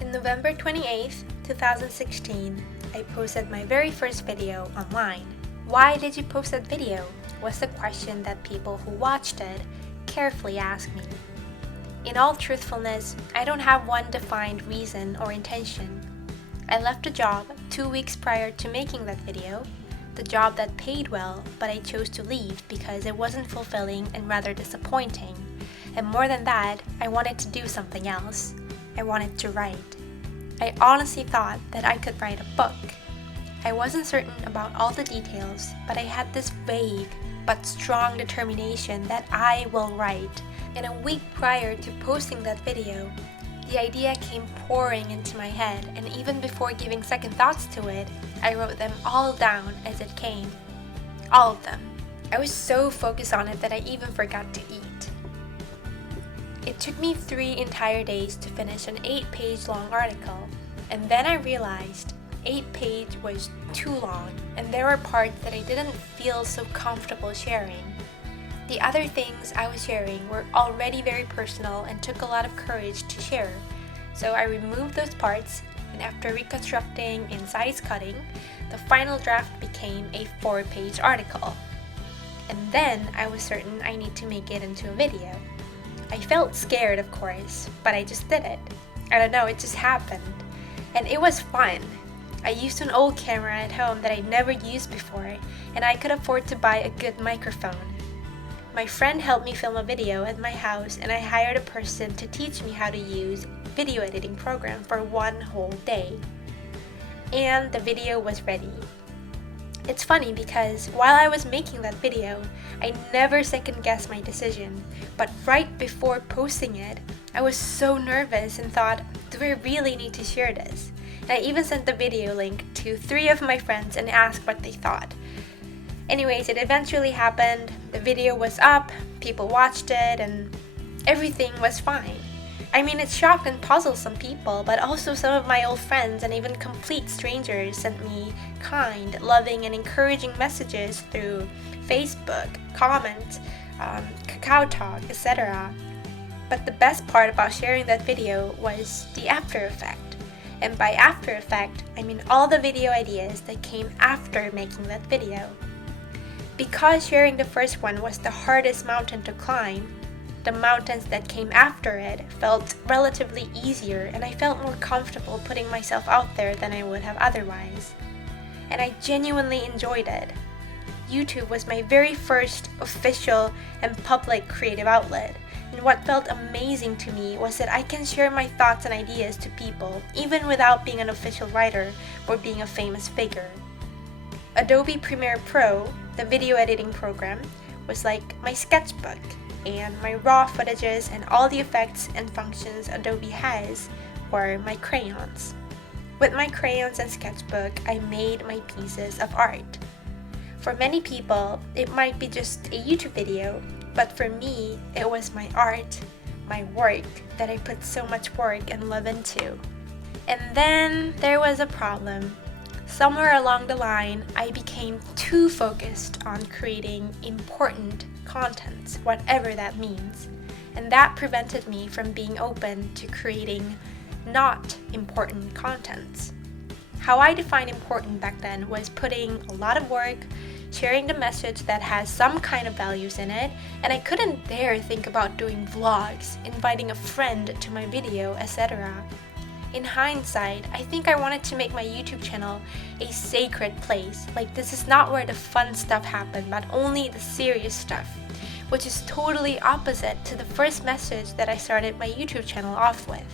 In November 28th, 2016, I posted my very first video online. Why did you post that video? Was the question that people who watched it carefully asked me. In all truthfulness, I don't have one defined reason or intention. I left a job 2 weeks prior to making that video, the job that paid well, but I chose to leave because it wasn't fulfilling and rather disappointing. And more than that, I wanted to do something else. I wanted to write. I honestly thought that I could write a book. I wasn't certain about all the details, but I had this vague but strong determination that I will write. And a week prior to posting that video, the idea came pouring into my head, and even before giving second thoughts to it, I wrote them all down as it came. All of them. I was so focused on it that I even forgot to eat. It took me 3 entire days to finish an 8-page long article, and then I realized 8-page was too long, and there were parts that I didn't feel so comfortable sharing. The other things I was sharing were already very personal and took a lot of courage to share, so I removed those parts, and after reconstructing and size cutting, the final draft became a 4-page article. And then I was certain I need to make it into a video. I felt scared, of course, but I just did it. I don't know, it just happened. And it was fun. I used an old camera at home that I'd never used before, and I could afford to buy a good microphone. My friend helped me film a video at my house, and I hired a person to teach me how to use a video editing program for 1 whole day. And the video was ready. It's funny because while I was making that video, I never second-guessed my decision, but right before posting it, I was so nervous and thought, do I really need to share this? And I even sent the video link to 3 of my friends and asked what they thought. Anyways, it eventually happened, the video was up, people watched it, and everything was fine. I mean, it shocked and puzzled some people, but also some of my old friends and even complete strangers sent me kind, loving, and encouraging messages through Facebook, comments, Kakao Talk, etc. But the best part about sharing that video was the after effect. And by after effect, I mean all the video ideas that came after making that video. Because sharing the first one was the hardest mountain to climb, the mountains that came after it felt relatively easier, and I felt more comfortable putting myself out there than I would have otherwise. And I genuinely enjoyed it. YouTube was my very first official and public creative outlet, and what felt amazing to me was that I can share my thoughts and ideas to people, even without being an official writer or being a famous figure. Adobe Premiere Pro, the video editing program, was like my sketchbook, and my raw footages and all the effects and functions Adobe has were my crayons. With my crayons and sketchbook, I made my pieces of art. For many people, it might be just a YouTube video, but for me, it was my art, my work that I put so much work and love into. And then there was a problem. Somewhere along the line, I became too focused on creating important content, whatever that means, and that prevented me from being open to creating not important content. How I defined important back then was putting a lot of work, sharing the message that has some kind of values in it, and I couldn't dare think about doing vlogs, inviting a friend to my video, etc. In hindsight, I think I wanted to make my YouTube channel a sacred place. Like, this is not where the fun stuff happened, but only the serious stuff, which is totally opposite to the first message that I started my YouTube channel off with.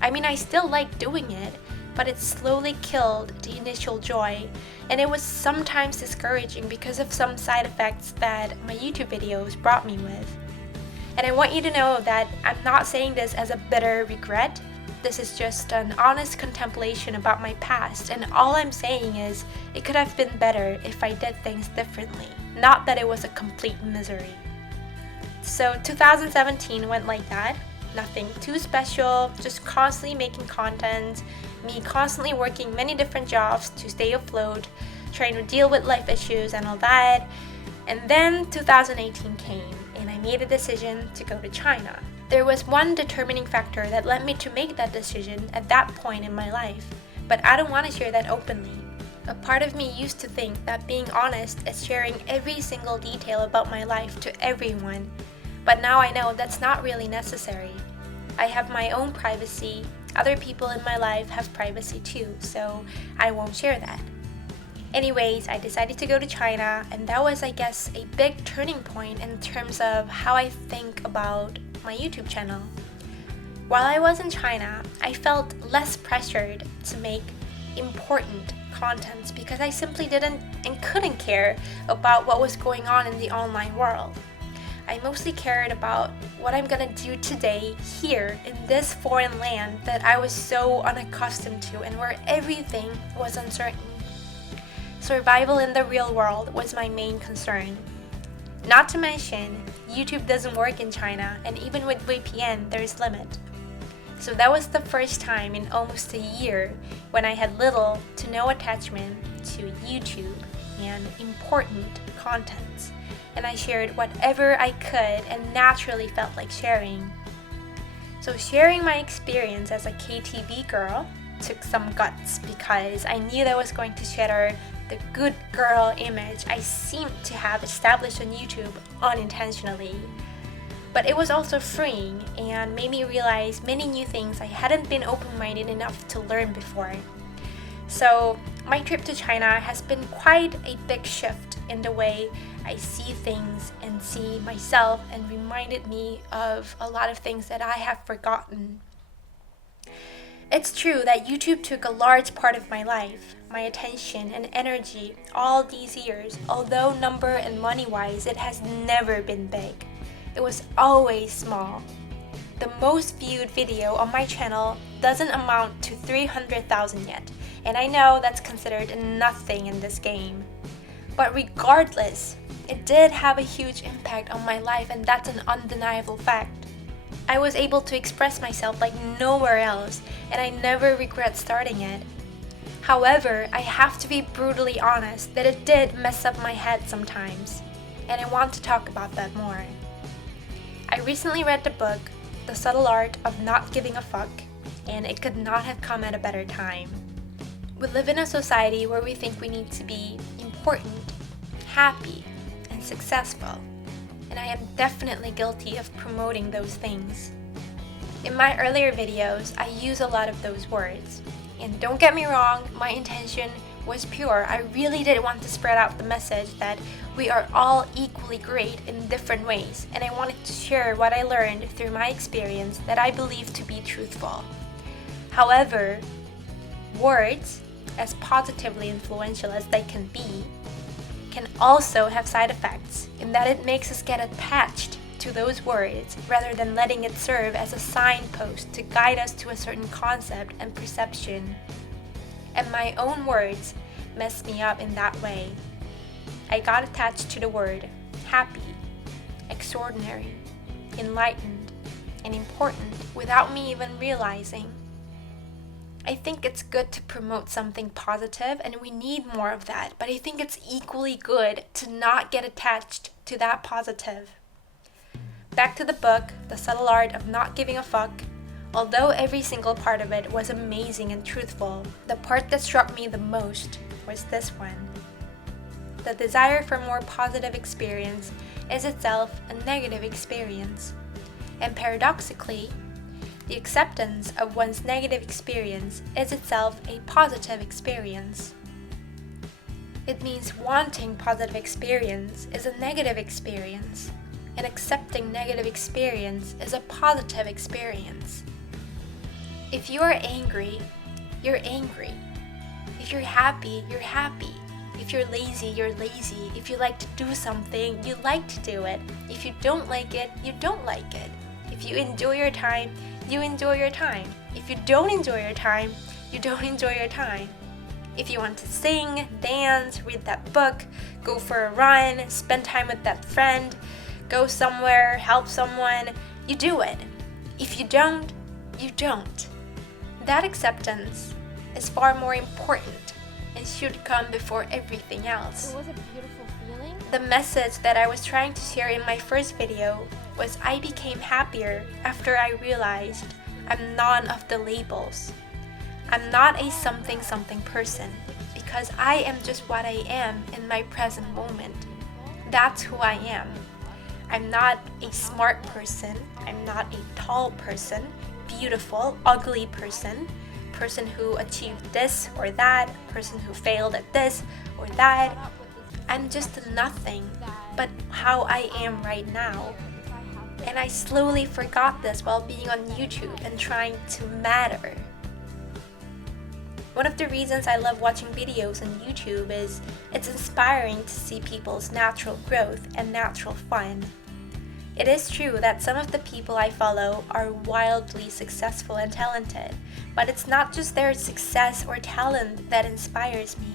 I mean, I still like doing it, but it slowly killed the initial joy, and it was sometimes discouraging because of some side effects that my YouTube videos brought me with. And I want you to know that I'm not saying this as a bitter regret. This is just an honest contemplation about my past, and all I'm saying is it could have been better if I did things differently, not that it was a complete misery. So 2017 went like that. Nothing too special, just constantly making content, me constantly working many different jobs to stay afloat, trying to deal with life issues and all that. And then 2018 came, and I made a decision to go to China. There was one determining factor that led me to make that decision at that point in my life, but I don't want to share that openly. A part of me used to think that being honest is sharing every single detail about my life to everyone, but now I know that's not really necessary. I have my own privacy, other people in my life have privacy too, so I won't share that. Anyways, I decided to go to China, and that was, I guess, a big turning point in terms of how I think about my YouTube channel. While I was in China, I felt less pressured to make important contents because I simply didn't and couldn't care about what was going on in the online world. I mostly cared about what I'm gonna do today here in this foreign land that I was so unaccustomed to and where everything was uncertain. Survival in the real world was my main concern. Not to mention, YouTube doesn't work in China, and even with VPN, there's limit. So that was the first time in almost a year when I had little to no attachment to YouTube and important contents, and I shared whatever I could and naturally felt like sharing. So sharing my experience as a KTV girl took some guts because I knew that was going to shatter the good girl image I seemed to have established on YouTube unintentionally. But it was also freeing and made me realize many new things I hadn't been open-minded enough to learn before. So my trip to China has been quite a big shift in the way I see things and see myself, and reminded me of a lot of things that I have forgotten. It's true that YouTube took a large part of my life, my attention and energy all these years, although number and money-wise it has never been big. It was always small. The most viewed video on my channel doesn't amount to 300,000 yet, and I know that's considered nothing in this game. But regardless, it did have a huge impact on my life, and that's an undeniable fact. I was able to express myself like nowhere else, and I never regret starting it. However, I have to be brutally honest that it did mess up my head sometimes, and I want to talk about that more. I recently read the book, The Subtle Art of Not Giving a Fuck, and it could not have come at a better time. We live in a society where we think we need to be important, happy, and successful, and I am definitely guilty of promoting those things. In my earlier videos, I use a lot of those words, and don't get me wrong, my intention was pure. I really did want to spread out the message that we are all equally great in different ways, and I wanted to share what I learned through my experience that I believe to be truthful. However, words, as positively influential as they can be, can also have side effects in that it makes us get attached to those words rather than letting it serve as a signpost to guide us to a certain concept and perception. And my own words messed me up in that way. I got attached to the word happy, extraordinary, enlightened, and important without me even realizing. I think it's good to promote something positive, and we need more of that, but I think it's equally good to not get attached to that positive. Back to the book, The Subtle Art of Not Giving a Fuck. Although every single part of it was amazing and truthful, the part that struck me the most was this one. The desire for more positive experience is itself a negative experience, and paradoxically, the acceptance of one's negative experience is itself a positive experience. It means wanting positive experience is a negative experience, and accepting negative experience is a positive experience. If you are angry, you're angry. If you're happy, you're happy. If you're lazy, you're lazy. If you like to do something, you like to do it. If you don't like it, you don't like it. If you enjoy your time, you enjoy your time. If you don't enjoy your time, you don't enjoy your time. If you want to sing, dance, read that book, go for a run, spend time with that friend, go somewhere, help someone, you do it. If you don't, you don't. That acceptance is far more important and should come before everything else. It was a beautiful feeling. The message that I was trying to share in my first video was I became happier after I realized I'm none of the labels. I'm not a something person because I am just what I am in my present moment. That's who I am. I'm not a smart person. I'm not a tall person, beautiful, ugly person who achieved this or that, person who failed at this or that. I'm just a nothing, but how I am right now. And I slowly forgot this while being on YouTube and trying to matter. One of the reasons I love watching videos on YouTube is it's inspiring to see people's natural growth and natural fun. It is true that some of the people I follow are wildly successful and talented, but it's not just their success or talent that inspires me.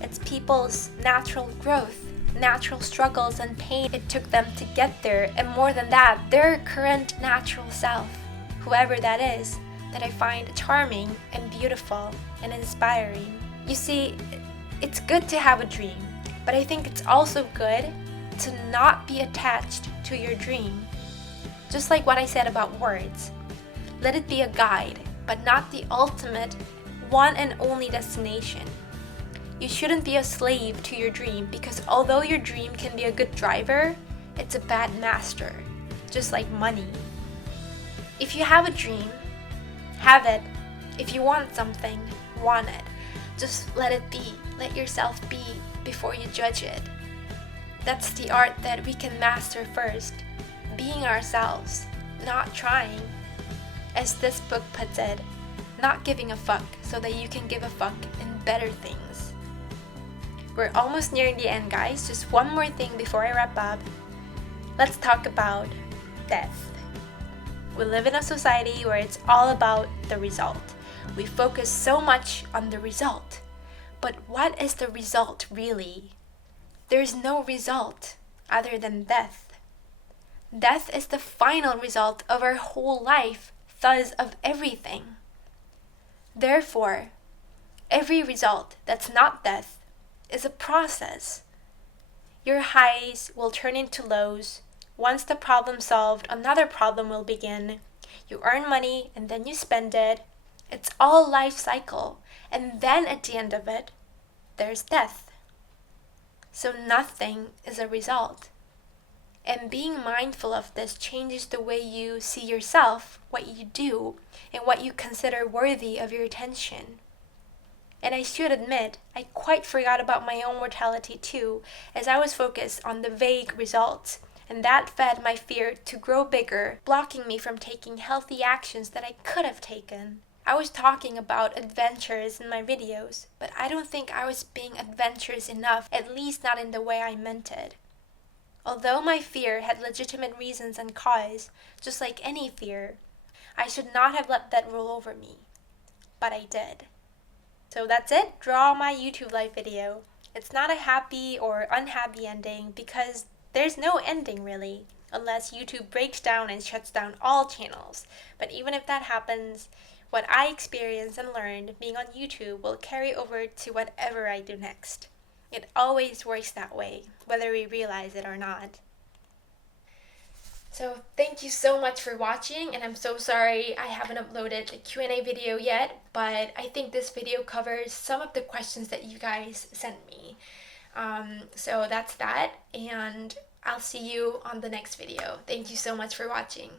It's people's natural growth, natural struggles and pain it took them to get there, and more than that, their current natural self, whoever that is, that I find charming and beautiful and inspiring. You see, it's good to have a dream, but I think it's also good to not be attached to your dream. Just like what I said about words. Let it be a guide, but not the ultimate, one and only destination. You shouldn't be a slave to your dream because although your dream can be a good driver, it's a bad master, just like money. If you have a dream, have it. If you want something, want it. Just let it be. Let yourself be before you judge it. That's the art that we can master first. Being ourselves, not trying. As this book puts it, not giving a fuck so that you can give a fuck in better things. We're almost nearing the end, guys. Just one more thing before I wrap up. Let's talk about death. We live in a society where it's all about the result. We focus so much on the result. But what is the result really? There's no result other than death. Death is the final result of our whole life, thus of everything. Therefore, every result that's not death is a process. Your highs will turn into lows. Once the problem's solved, another problem will begin. You earn money and then you spend it. It's all life cycle. And then at the end of it, there's death. So nothing is a result. And being mindful of this changes the way you see yourself, what you do, and what you consider worthy of your attention. And I should admit, I quite forgot about my own mortality too, as I was focused on the vague results, and that fed my fear to grow bigger, blocking me from taking healthy actions that I could have taken. I was talking about adventures in my videos, but I don't think I was being adventurous enough, at least not in the way I meant it. Although my fear had legitimate reasons and cause, just like any fear, I should not have let that rule over me. But I did. So that's it. Draw my YouTube live video. It's not a happy or unhappy ending because there's no ending really, unless YouTube breaks down and shuts down all channels. But even if that happens, what I experienced and learned being on YouTube will carry over to whatever I do next. It always works that way, whether we realize it or not. So thank you so much for watching, and I'm so sorry I haven't uploaded a Q&A video yet, but I think this video covers some of the questions that you guys sent me. So that's that, and I'll see you on the next video. Thank you so much for watching.